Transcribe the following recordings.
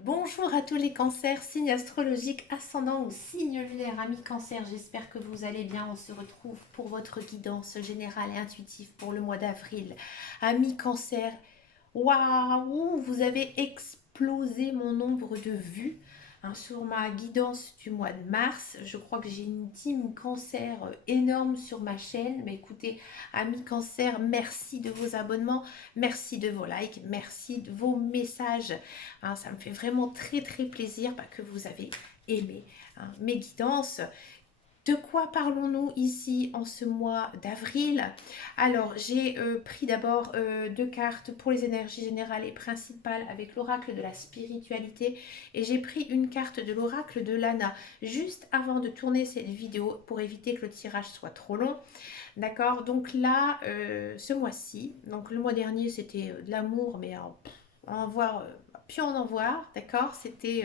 Bonjour à tous les cancers, signes astrologiques, ascendant ou signe lunaire, amis cancer, j'espère que vous allez bien. On se retrouve pour votre guidance générale et intuitive pour le mois d'avril. Amis cancer, waouh, vous avez explosé mon nombre de vues sur ma guidance du mois de mars. Je crois que j'ai une team cancer énorme sur ma chaîne. Mais écoutez, amis cancer, merci de vos abonnements, merci de vos likes, merci de vos messages. Ça me fait vraiment très très plaisir que vous avez aimé mes guidances. De quoi parlons-nous ici en ce mois d'avril? Alors, j'ai pris d'abord deux cartes pour les énergies générales et principales avec l'oracle de la spiritualité et j'ai pris une carte de l'oracle de l'Anna juste avant de tourner cette vidéo pour éviter que le tirage soit trop long. D'accord? Donc là, ce mois-ci, donc le mois dernier c'était de l'amour, mais en voir, puis en voir, d'accord? C'était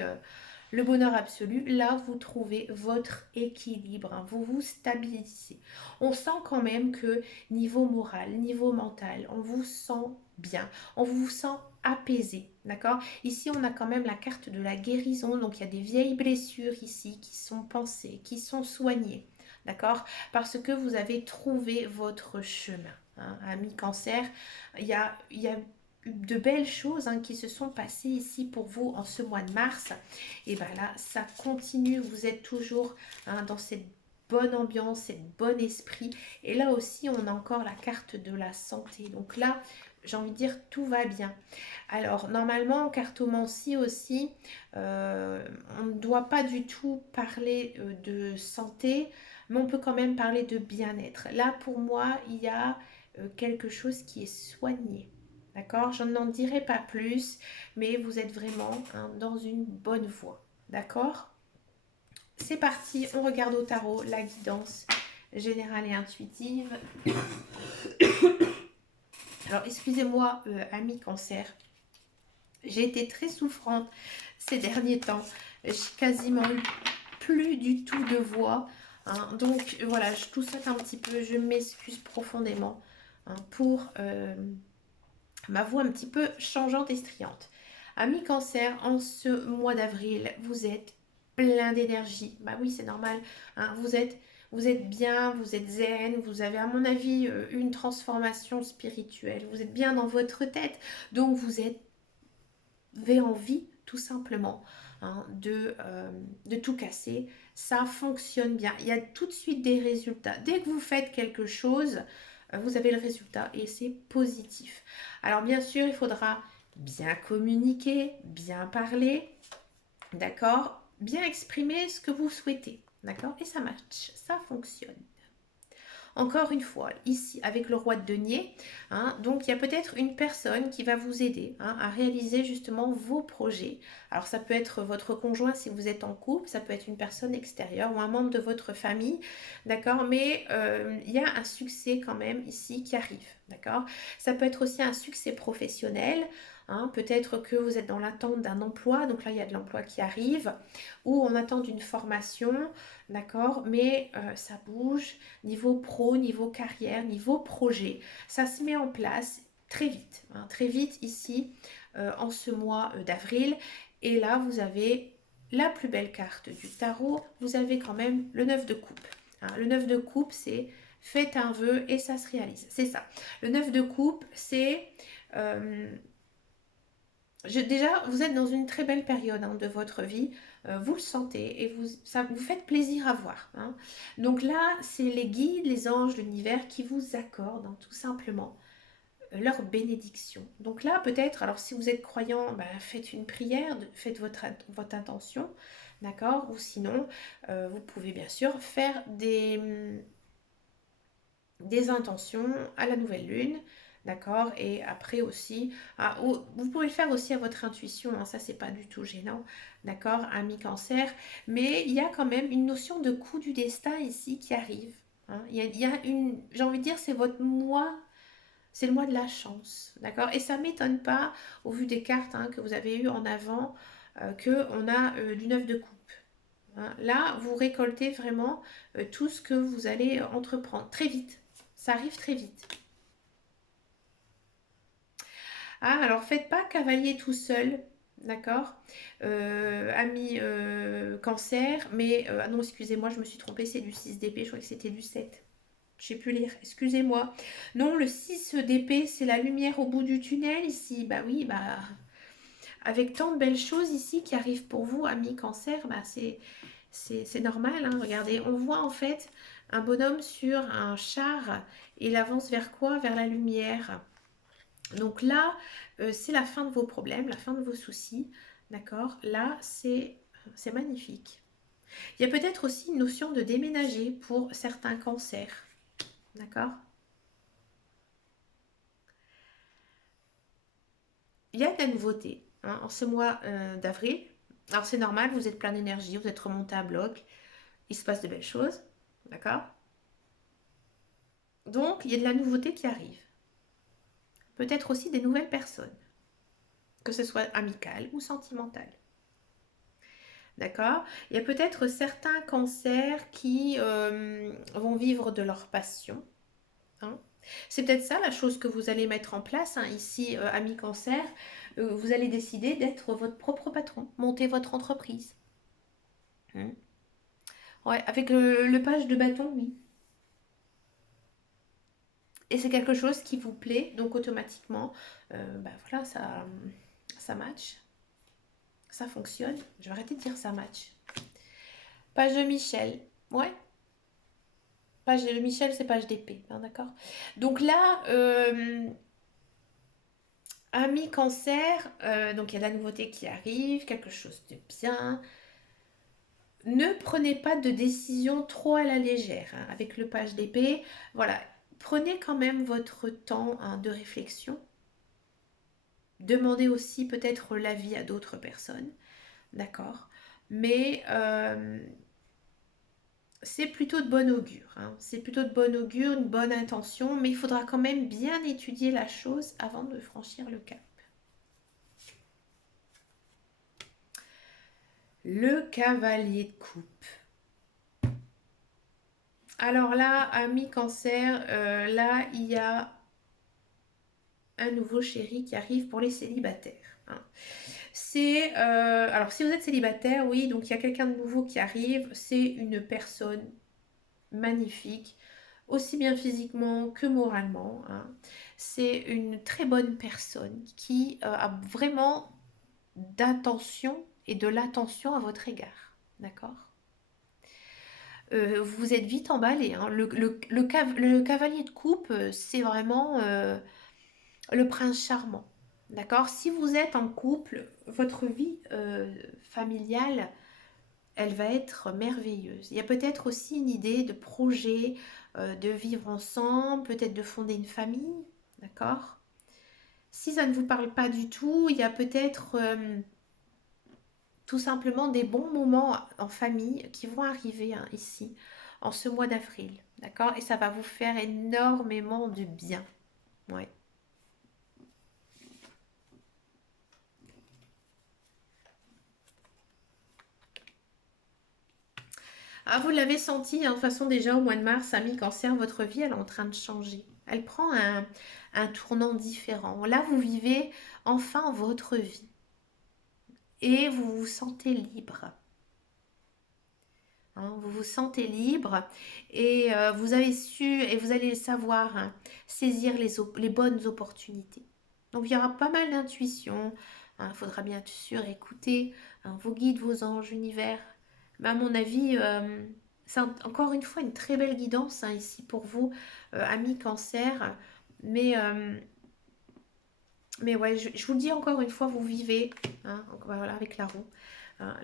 le bonheur absolu. Là, vous trouvez votre équilibre, hein. Vous vous stabilisez. On sent quand même que niveau moral, niveau mental, on vous sent bien, on vous sent apaisé, d'accord? Ici, on a quand même la carte de la guérison, donc il y a des vieilles blessures ici qui sont pensées, qui sont soignées, d'accord? Parce que vous avez trouvé votre chemin, hein. Ami cancer, il y a de belles choses qui se sont passées ici pour vous en ce mois de mars. Et bien là, ça continue, vous êtes toujours dans cette bonne ambiance, cette bon esprit. Et là aussi, on a encore la carte de la santé. Donc là, j'ai envie de dire, tout va bien. Alors, normalement, en cartomancie aussi, on ne doit pas du tout parler de santé, mais on peut quand même parler de bien-être. Là, pour moi, il y a quelque chose qui est soigné. D'accord? Je n'en dirai pas plus, mais vous êtes vraiment dans une bonne voie. D'accord? C'est parti, on regarde au tarot la guidance générale et intuitive. Alors, excusez-moi, ami cancer, j'ai été très souffrante ces derniers temps. J'ai quasiment eu plus du tout de voix, donc voilà, je toussate un petit peu, je m'excuse profondément pour ma voix un petit peu changeante et striante. Ami cancer, en ce mois d'avril, vous êtes plein d'énergie. Bah oui, c'est normal, vous êtes bien, vous êtes zen, vous avez à mon avis une transformation spirituelle, vous êtes bien dans votre tête, donc vous avez envie tout simplement de tout casser. Ça fonctionne bien, il y a tout de suite des résultats. Dès que vous faites quelque chose, vous avez le résultat et c'est positif. Alors bien sûr, il faudra bien communiquer, bien parler, d'accord? Bien exprimer ce que vous souhaitez, d'accord? Et ça match, ça fonctionne. Encore une fois, ici avec le roi de denier, donc il y a peut-être une personne qui va vous aider à réaliser justement vos projets. Alors ça peut être votre conjoint si vous êtes en couple, ça peut être une personne extérieure ou un membre de votre famille, d'accord? Mais il y a un succès quand même ici qui arrive, d'accord? Ça peut être aussi un succès professionnel. Peut-être que vous êtes dans l'attente d'un emploi, donc là il y a de l'emploi qui arrive, ou on attend d'une formation, d'accord? Mais ça bouge, niveau pro, niveau carrière, niveau projet. Ça se met en place très vite ici en ce mois d'avril. Et là, vous avez la plus belle carte du tarot. Vous avez quand même le 9 de coupe. Le 9 de coupe, c'est faites un vœu et ça se réalise. C'est ça. Le 9 de coupe, c'est... déjà, vous êtes dans une très belle période de votre vie, vous le sentez et ça vous fait plaisir à voir. Donc là, c'est les guides, les anges, l'univers qui vous accordent tout simplement leur bénédiction. Donc là, peut-être, alors si vous êtes croyant, faites une prière, faites votre intention, d'accord? Ou sinon, vous pouvez bien sûr faire des intentions à la nouvelle lune, d'accord? Et après aussi, vous pouvez le faire aussi à votre intuition, ça c'est pas du tout gênant, d'accord, ami cancer, mais il y a quand même une notion de coup du destin ici qui arrive. Il y a une, j'ai envie de dire, c'est votre mois, c'est le mois de la chance, d'accord? Et ça m'étonne pas, au vu des cartes que vous avez eues en avant, qu'on a du 9 de coupe. Là, vous récoltez vraiment tout ce que vous allez entreprendre très vite. Ça arrive très vite. Alors faites pas cavalier tout seul, d'accord? Ami cancer, mais ah non, excusez-moi, je me suis trompée, c'est du 6 d'épée, je crois que c'était du 7. J'ai pu lire, excusez-moi. Non, le 6 d'épée, c'est la lumière au bout du tunnel ici. Bah oui, bah avec tant de belles choses ici qui arrivent pour vous, ami cancer, bah c'est normal, hein. Regardez, on voit en fait un bonhomme sur un char. Et il avance vers quoi? Vers la lumière. Donc là, c'est la fin de vos problèmes, la fin de vos soucis. D'accord? Là, c'est magnifique. Il y a peut-être aussi une notion de déménager pour certains cancers. D'accord? Il y a de la nouveauté, hein, en ce mois d'avril. Alors c'est normal, vous êtes plein d'énergie, vous êtes remonté à bloc, il se passe de belles choses. D'accord? Donc, il y a de la nouveauté qui arrive. Peut-être aussi des nouvelles personnes, que ce soit amicales ou sentimentales. D'accord? Il y a peut-être certains cancers qui vont vivre de leur passion, hein. C'est peut-être ça la chose que vous allez mettre en place, hein, ici, ami cancer. Vous allez décider d'être votre propre patron, monter votre entreprise. Hein. Ouais, avec le page de bâton, oui. Et c'est quelque chose qui vous plaît, donc automatiquement, bah voilà, ça match, ça fonctionne. Je vais arrêter de dire ça match. Page de Michel, ouais. Page de Michel, c'est page d'épée, hein, d'accord. Donc là, ami cancer, donc il y a de la nouveauté qui arrive, quelque chose de bien. Ne prenez pas de décision trop à la légère, hein, avec le page d'épée. Voilà, prenez quand même votre temps, hein, de réflexion. Demandez aussi peut-être l'avis à d'autres personnes, d'accord. Mais c'est plutôt de bon augure, hein. C'est plutôt de bon augure, une bonne intention, mais il faudra quand même bien étudier la chose avant de franchir le cap. Le cavalier de coupe. Alors là, ami cancer, là, il y a un nouveau chéri qui arrive pour les célibataires, hein. C'est, alors si vous êtes célibataire, oui, donc il y a quelqu'un de nouveau qui arrive. C'est une personne magnifique, aussi bien physiquement que moralement, hein. C'est une très bonne personne qui a vraiment d'attention et de l'attention à votre égard, d'accord? Vous êtes vite emballé, hein. Le cavalier de coupe, c'est vraiment le prince charmant. D'accord? Si vous êtes en couple, votre vie familiale, elle va être merveilleuse. Il y a peut-être aussi une idée de projet, de vivre ensemble, peut-être de fonder une famille. D'accord? Si ça ne vous parle pas du tout, il y a peut-être tout simplement des bons moments en famille qui vont arriver, hein, ici, en ce mois d'avril. D'accord? Et ça va vous faire énormément de bien. Ouais. Ah, vous l'avez senti, hein, de toute façon, déjà au mois de mars, ami cancer, votre vie, elle est en train de changer. Elle prend un tournant différent. Là, vous vivez enfin votre vie et vous vous sentez libre, hein. Vous vous sentez libre et vous avez su et vous allez savoir, hein, saisir les bonnes opportunités. Donc, il y aura pas mal d'intuition. Il faudra bien sûr écouter, hein, vos guides, vos anges, univers. Mais à mon avis, c'est encore une fois une très belle guidance, hein, ici pour vous, amis cancer. Mais, euh, mais ouais, je vous le dis encore une fois, vous vivez, hein, voilà, avec la roue, hein,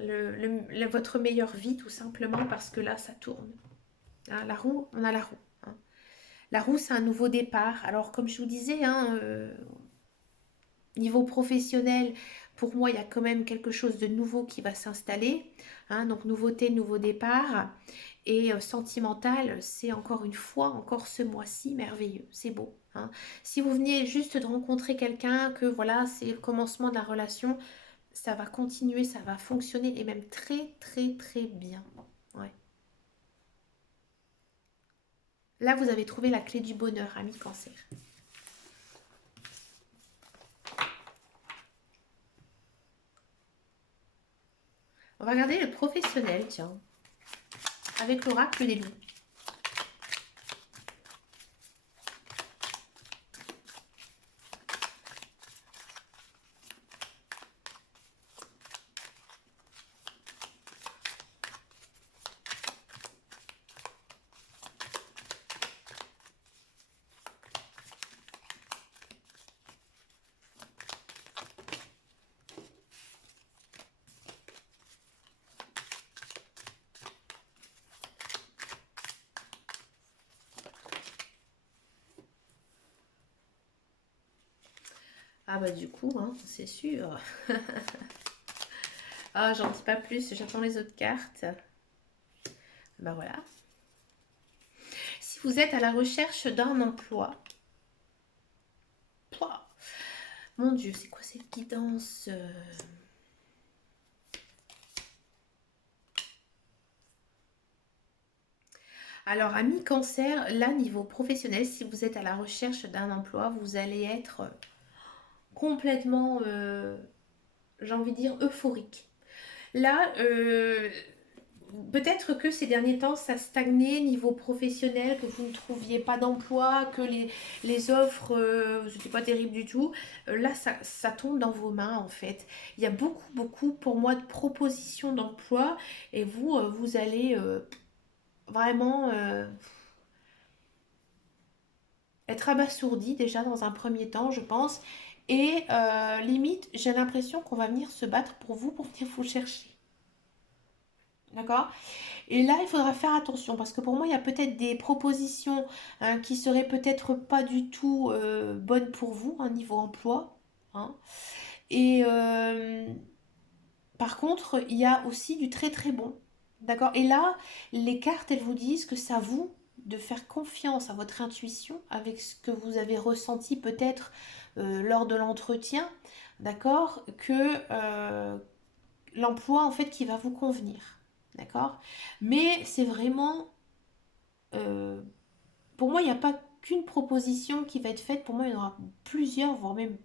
votre meilleure vie tout simplement parce que là, ça tourne, hein. La roue, on a la roue, hein. La roue, c'est un nouveau départ. Alors, comme je vous disais, hein, niveau professionnel, pour moi, il y a quand même quelque chose de nouveau qui va s'installer, hein, donc nouveauté, nouveau départ. Et sentimental, c'est encore une fois, encore ce mois-ci, merveilleux, c'est beau, hein. Si vous venez juste de rencontrer quelqu'un, que voilà, c'est le commencement de la relation, ça va continuer, ça va fonctionner et même très, très, très bien. Ouais. Là, vous avez trouvé la clé du bonheur, ami cancer. On va regarder le professionnel, tiens, avec l'oracle des loups. Ah bah du coup, hein, c'est sûr. Ah, j'en dis pas plus, j'attends les autres cartes. Bah voilà. Si vous êtes à la recherche d'un emploi, pouah, mon Dieu, c'est quoi cette guidance Alors, ami cancer, là, niveau professionnel, si vous êtes à la recherche d'un emploi, vous allez être complètement, j'ai envie de dire, euphorique. Là, peut-être que ces derniers temps, ça stagnait niveau professionnel, que vous ne trouviez pas d'emploi, que les offres, c'était pas terrible du tout. Là, ça tombe dans vos mains, en fait. Il y a beaucoup, beaucoup, pour moi, de propositions d'emploi. Et vous, vous allez vraiment être abasourdi déjà dans un premier temps, je pense. Et limite, j'ai l'impression qu'on va venir se battre pour vous, pour venir vous chercher. D'accord? Et là, il faudra faire attention parce que pour moi, il y a peut-être des propositions hein, qui seraient peut-être pas du tout bonnes pour vous, un niveau emploi. Hein. Et par contre, il y a aussi du très très bon. D'accord? Et là, les cartes, elles vous disent que c'est à vous de faire confiance à votre intuition avec ce que vous avez ressenti peut-être lors de l'entretien. D'accord? Que l'emploi, en fait, qui va vous convenir. D'accord? Mais c'est vraiment euh, pour moi, il n'y a pas qu'une proposition qui va être faite. Pour moi, il y en aura plusieurs, voire même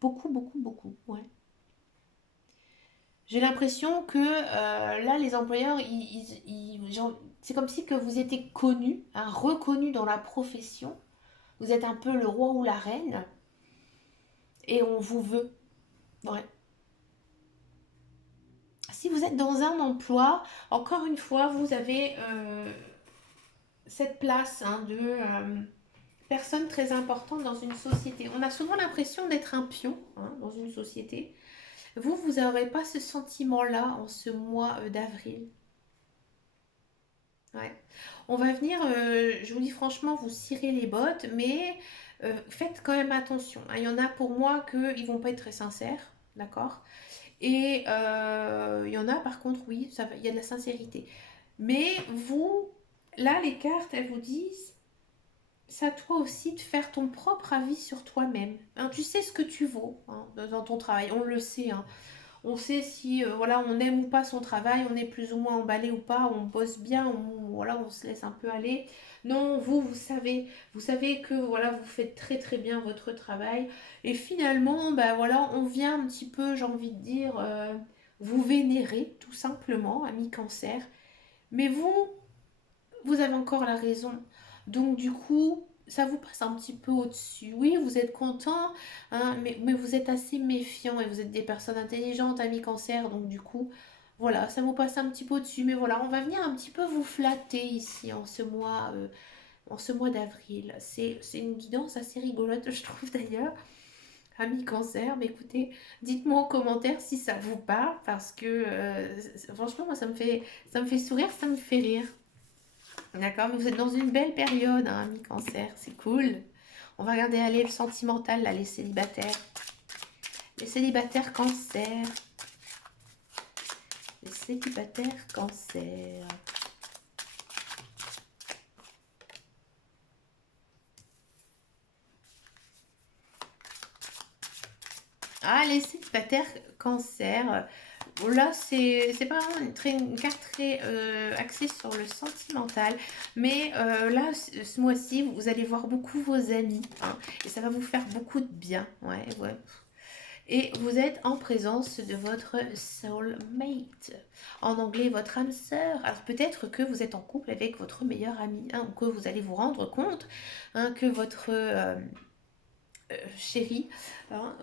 beaucoup, beaucoup, beaucoup. Ouais. J'ai l'impression que là, les employeurs, c'est comme si que vous étiez connu, hein, reconnu dans la profession. Vous êtes un peu le roi ou la reine et on vous veut. Ouais. Si vous êtes dans un emploi, encore une fois, vous avez cette place hein, de personne très importante dans une société. On a souvent l'impression d'être un pion hein, dans une société. Vous n'aurez pas ce sentiment-là en ce mois d'avril. Ouais. On va venir, je vous dis franchement, vous cirez les bottes, mais faites quand même attention. Hein. Il y en a pour moi qu'ils vont pas être très sincères, d'accord? Et il y en a par contre, oui, ça, il y a de la sincérité. Mais vous, là, les cartes, elles vous disent, c'est à toi aussi de faire ton propre avis sur toi-même. Hein, tu sais ce que tu vaux hein, dans ton travail, on le sait. Hein. On sait si voilà, on aime ou pas son travail, on est plus ou moins emballé ou pas, on bosse bien, voilà, on se laisse un peu aller. Non, vous savez que voilà, vous faites très très bien votre travail. Et finalement, ben voilà, on vient un petit peu, j'ai envie de dire, vous vénérer tout simplement, ami cancer. Mais vous avez encore la raison. Donc du coup, ça vous passe un petit peu au-dessus. Oui, vous êtes content, hein, mais vous êtes assez méfiant et vous êtes des personnes intelligentes, amis cancer. Donc du coup, voilà, ça vous passe un petit peu au-dessus. Mais voilà, on va venir un petit peu vous flatter ici en ce mois d'avril. C'est une guidance assez rigolote, je trouve d'ailleurs. Amis cancer, mais écoutez, dites-moi en commentaire si ça vous parle parce que franchement, moi, ça me fait sourire, ça me fait rire. D'accord, mais vous êtes dans une belle période, hein, mi-cancer, c'est cool. On va regarder aller le sentimental, là, les célibataires. Les célibataires cancer. Les célibataires cancer. Ah, les célibataires cancer. Bon, là, c'est pas vraiment une carte très axée sur le sentimental. Mais là, ce mois-ci, vous allez voir beaucoup vos amis. Hein, et ça va vous faire beaucoup de bien. Ouais, ouais. Et vous êtes en présence de votre soulmate. En anglais, votre âme sœur. Alors peut-être que vous êtes en couple avec votre meilleur ami, hein, ou que vous allez vous rendre compte hein, que votre chérie hein,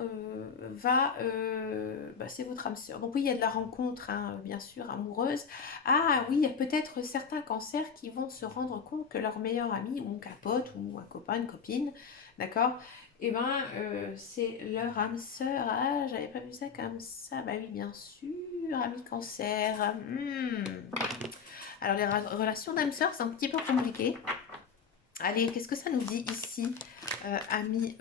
c'est votre âme sœur. Donc oui, il y a de la rencontre, hein, bien sûr, amoureuse. Ah oui, il y a peut-être certains cancers qui vont se rendre compte que leur meilleur ami, ou un capote, ou un copain, une copine, d'accord, et c'est leur âme sœur. Ah, j'avais pas vu ça comme ça. Bah oui, bien sûr, ami cancer. Alors les relations d'âme sœur, c'est un petit peu compliqué. Allez, qu'est-ce que ça nous dit ici ami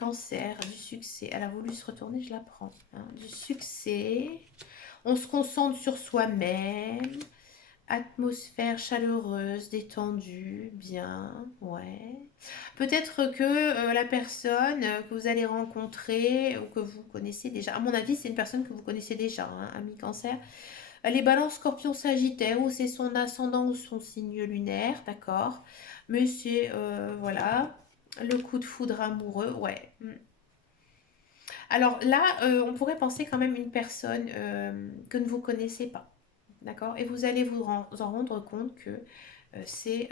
cancer, du succès. Elle a voulu se retourner, je la prends. Hein. Du succès. On se concentre sur soi-même. Atmosphère chaleureuse, détendue, bien, ouais. Peut-être que la personne que vous allez rencontrer ou que vous connaissez déjà, à mon avis, c'est une personne que vous connaissez déjà, hein, ami cancer. Les balances scorpion sagittaire, ou c'est son ascendant ou son signe lunaire, d'accord. Mais c'est, voilà, le coup de foudre amoureux, ouais. Alors là, on pourrait penser quand même une personne que ne vous connaissez pas, d'accord. Et vous allez vous en rendre compte que c'est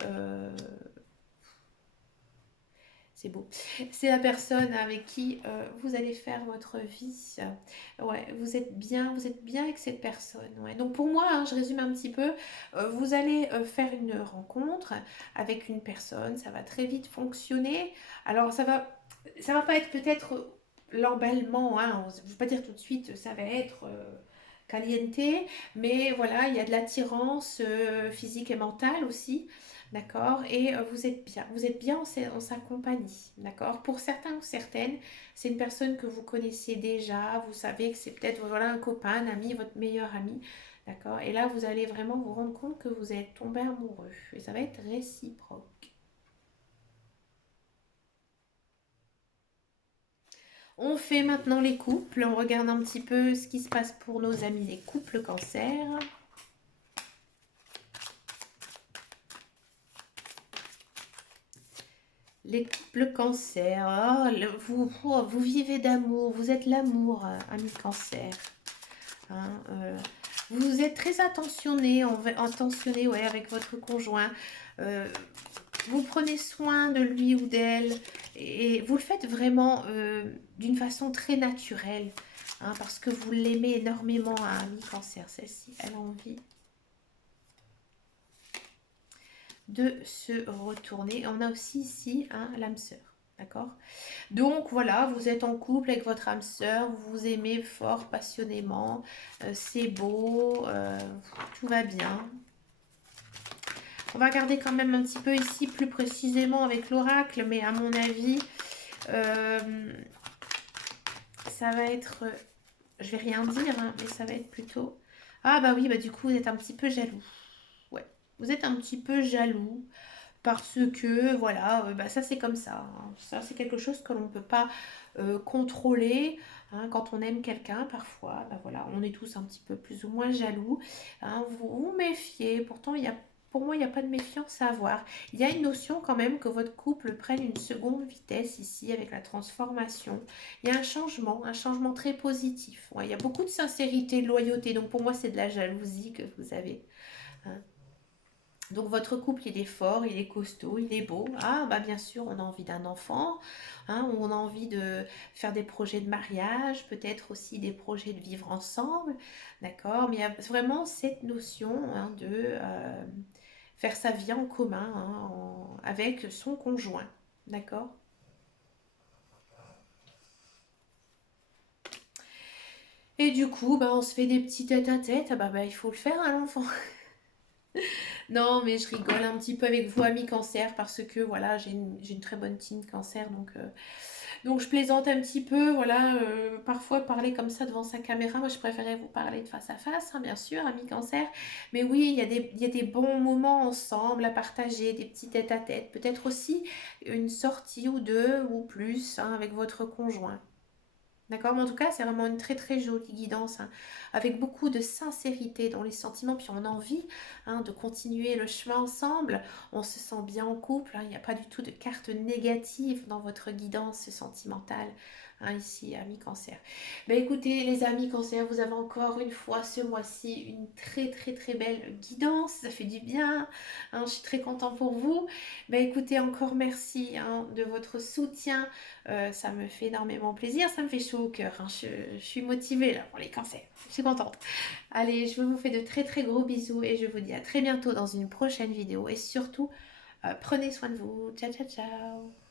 beau. C'est la personne avec qui vous allez faire votre vie. Ouais, vous êtes bien avec cette personne. Ouais. Donc pour moi, hein, je résume un petit peu. Vous allez faire une rencontre avec une personne. Ça va très vite fonctionner. Alors ça va pas être peut-être l'emballement. Hein, je ne veux pas dire tout de suite. Ça va être caliente, mais voilà, il y a de l'attirance physique et mentale aussi. D'accord. Et vous êtes bien en sa compagnie. D'accord. Pour certains ou certaines, c'est une personne que vous connaissez déjà. Vous savez que c'est peut-être voilà, un copain, un ami, votre meilleur ami. D'accord. Et là, vous allez vraiment vous rendre compte que vous êtes tombé amoureux. Et ça va être réciproque. On fait maintenant les couples. On regarde un petit peu ce qui se passe pour nos amis les couples cancer. Les couples cancer, vous vivez d'amour, vous êtes l'amour, ami cancer. Hein, vous êtes très attentionné ouais, avec votre conjoint. Euh, vous prenez soin de lui ou d'elle et vous le faites vraiment d'une façon très naturelle. Hein, parce que vous l'aimez énormément, hein, ami cancer. Celle-ci, elle a envie de se retourner. On a aussi ici hein, l'âme sœur. D'accord. Donc voilà, vous êtes en couple avec votre âme sœur, vous vous aimez fort, passionnément, c'est beau, tout va bien. On va regarder quand même un petit peu ici plus précisément avec l'oracle, mais à mon avis, ça va être, je vais rien dire, hein, mais ça va être plutôt... Ah bah oui, bah du coup vous êtes un petit peu jaloux. Ouais, vous êtes un petit peu jaloux. Parce que voilà, ça c'est comme ça. Hein. Ça c'est quelque chose que l'on ne peut pas contrôler. Hein. Quand on aime quelqu'un, parfois, voilà, on est tous un petit peu plus ou moins jaloux. Hein. Vous vous méfiez. Pourtant, pour moi, il n'y a pas de méfiance à avoir. Il y a une notion quand même que votre couple prenne une seconde vitesse ici avec la transformation. Il y a un changement très positif. Ouais, il y a beaucoup de sincérité, de loyauté. Donc pour moi, c'est de la jalousie que vous avez. Hein. Donc votre couple, il est fort, il est costaud, il est beau. Ah, bah bien sûr, on a envie d'un enfant, hein, on a envie de faire des projets de mariage, peut-être aussi des projets de vivre ensemble, d'accord. Mais il y a vraiment cette notion hein, de faire sa vie en commun hein, avec son conjoint, d'accord. Et du coup, bah, on se fait des petits tête-à-tête. Ah bah, il faut le faire, hein, l'enfant. Non, mais je rigole un petit peu avec vous, amis cancer, parce que voilà, j'ai une très bonne team cancer, donc je plaisante un petit peu, voilà, parfois parler comme ça devant sa caméra, moi je préférais vous parler de face à face, hein, bien sûr, amis cancer, mais oui, il y a des bons moments ensemble à partager, des petits tête-à-tête, peut-être aussi une sortie ou deux ou plus hein, avec votre conjoint. D'accord, mais en tout cas, c'est vraiment une très très jolie guidance, hein, avec beaucoup de sincérité dans les sentiments, puis on a envie hein, de continuer le chemin ensemble, on se sent bien en couple, hein, il n'y a pas du tout de carte négative dans votre guidance sentimentale, hein, ici, amis cancer. Ben écoutez, les amis cancer, vous avez encore une fois ce mois-ci une très belle guidance, ça fait du bien, hein, je suis très contente pour vous. Ben écoutez, encore merci, hein, de votre soutien, ça me fait énormément plaisir, ça me fait chaud au cœur, hein, je suis motivée là pour les cancers, je suis contente. Allez, je vous fais de très gros bisous et je vous dis à très bientôt dans une prochaine vidéo et surtout, prenez soin de vous. Ciao ciao ciao.